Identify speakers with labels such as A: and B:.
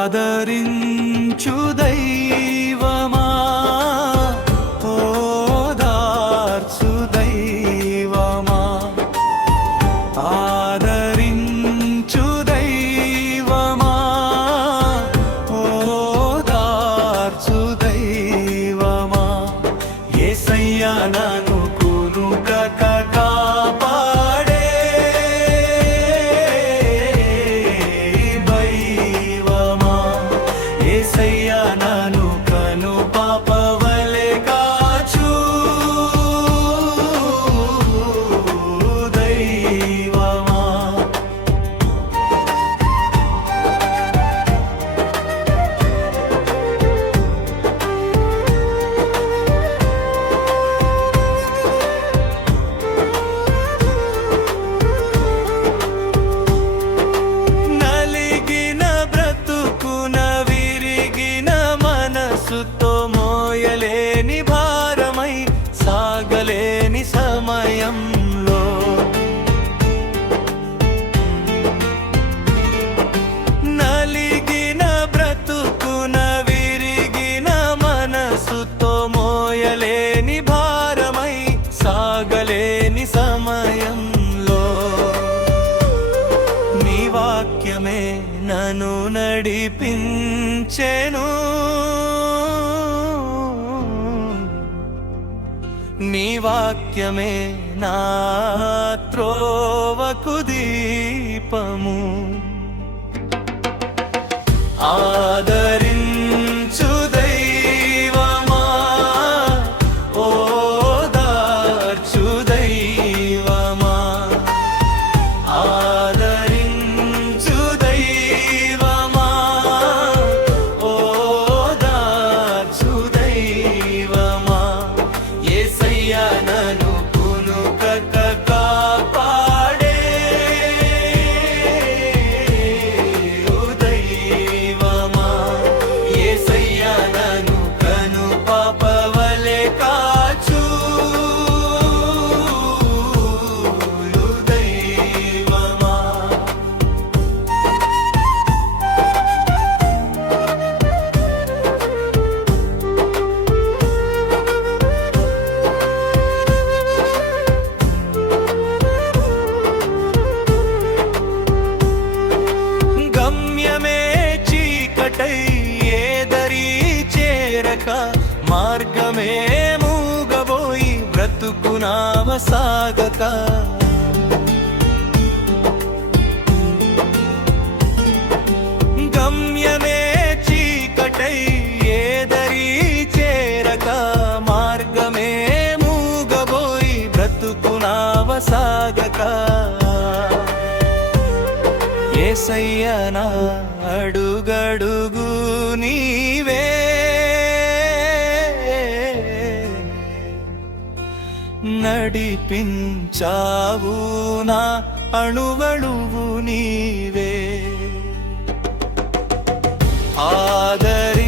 A: ఆదరించుదై వాక్యమే నను నడిపించెను. నీ వాక్యమే నా త్రోవకు దీపము. ఆద నావ సాగక. గమ్యమే చీకటై ఏదరి చేరక మార్గమే మూగబోయి బ్రతుకు నావ సాగక. అడుగడుగు నీవే నడిపించావు నా అణువణువు నీవే. ఆదరి